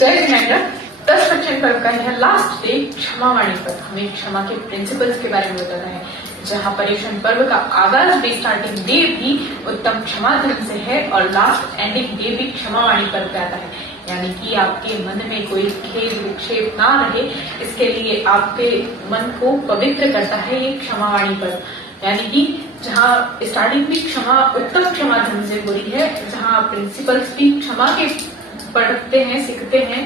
जय जिनेंद्र। 10% पर्व का यह लास्ट डे क्षमावाणी पर हमें क्षमा के प्रिंसिपल्स के बारे में बताता है, जहाँ पर्युषण पर्व का आगाज भी स्टार्टिंग डे भी उत्तम क्षमा धर्म से है और लास्ट एंडिंग डे भी क्षमावाणी पर्व पे आता है। यानी कि आपके मन में कोई खेद विक्षेप ना रहे, इसके लिए आपके मन को पवित्र करता है ये क्षमावाणी पर्व। यानी कि जहाँ स्टार्टिंग भी क्षमा उत्तम क्षमा धर्म से हो रही है, जहाँ प्रिंसिपल्स भी क्षमा के पढ़ते हैं, सीखते हैं,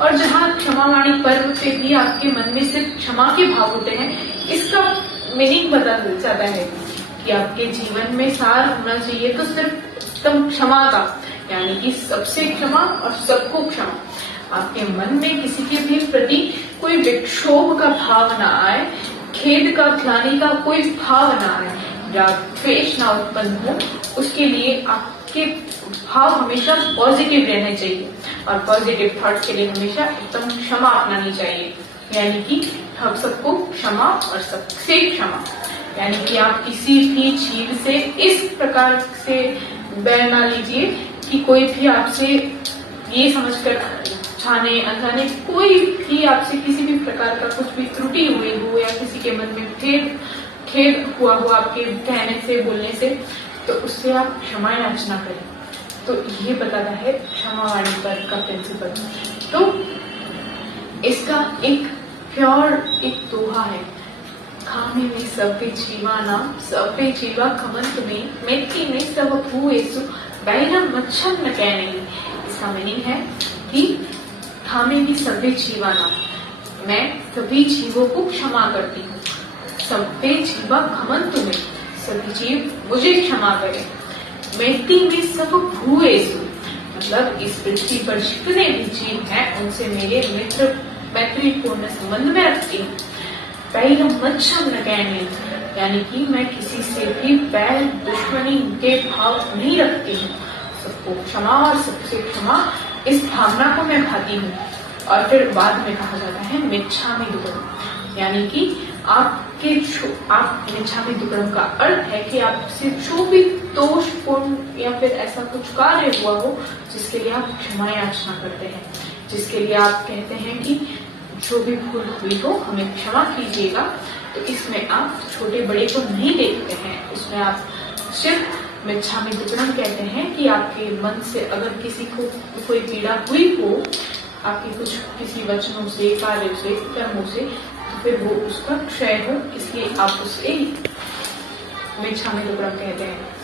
और जहाँ क्षमावाणी पर्व पे भी आपके मन में सिर्फ क्षमा के भाव होते हैं। इसका मीनिंग बदल जाता है कि आपके जीवन में सार होना चाहिए तो सिर्फ उत्तम क्षमा का, यानी कि सबसे क्षमा और सबको क्षमा। आपके मन में किसी के भी प्रति कोई विक्षोभ का भाव ना आए, खेद का ग्लानि का कोई भाव ना आए या द्वेष ना उत्पन्न हो, उसके लिए आपके भाव हमेशा पॉजिटिव रहने चाहिए और पॉजिटिव थॉट्स के लिए हमेशा एकदम क्षमा अपनानी चाहिए। यानी कि हम सबको क्षमा और सबसे क्षमा, यानी कि आप किसी भी जीव से इस प्रकार से बैर ना लीजिए कि कोई भी आपसे ये समझकर जाने अनजाने कोई भी आपसे किसी भी प्रकार का कुछ भी त्रुटि हुई हो या किसी के मन में खेद हुआ हो आपके कहने से बोलने से, तो उससे आप क्षमा याचना करें। तो ये बताता है क्षमावाणी पर्व का प्रिंसिपल। तो इसका एक प्योर एक दोहा है, खामे में सभ्य जीवानाम सभ्य जीवा खमंत में मेथी में सब भूएसु बैरम मच्छम न कहने। इसका मीनिंग है कि खामे में सभ्य जीवानाम, मैं सभी जीवों को क्षमा करती हूँ। सभ्य जीवा खमंत में, सभी जीव मुझे क्षमा करें। मेथी में सब भूएसु, मतलब इस पृथ्वी पर जितने भी जीव हैं उनसे मेरे मित्र मैत्रीपूर्ण संबंध में रखती हूँ। बैरम मच्छम न कहने, यानी कि मैं किसी से भी बैर दुश्मनी के भाव नहीं रखती हूँ। सबको क्षमा और सबसे क्षमा, इस भावना को मैं भाती हूँ। और फिर बाद में कहा जाता है मिच्छामि दुक्कडम, यानी कि आप मिच्छामि दुक्कडम का अर्थ है कि आपसे जो भी दोषपूर्ण या फिर ऐसा कुछ कार्य हुआ हो जिसके लिए आप क्षमा याचना करते हैं, जिसके लिए आप कहते हैं कि जो भी भूल हुई हो हमें क्षमा कीजिएगा, तो इसमें आप छोटे बड़े को नहीं देखते हैं। इसमें आप सिर्फ मिच्छामि दुक्कडम कहते हैं कि आपके मन से अगर किसी को कोई पीड़ा हुई हो, आपके कुछ किसी वचनों से, कार्यों से, कर्मों से, तो फिर वो उसका क्षय हो, इसलिए आप उसे मिच्छामि दुक्कडम कहते हैं।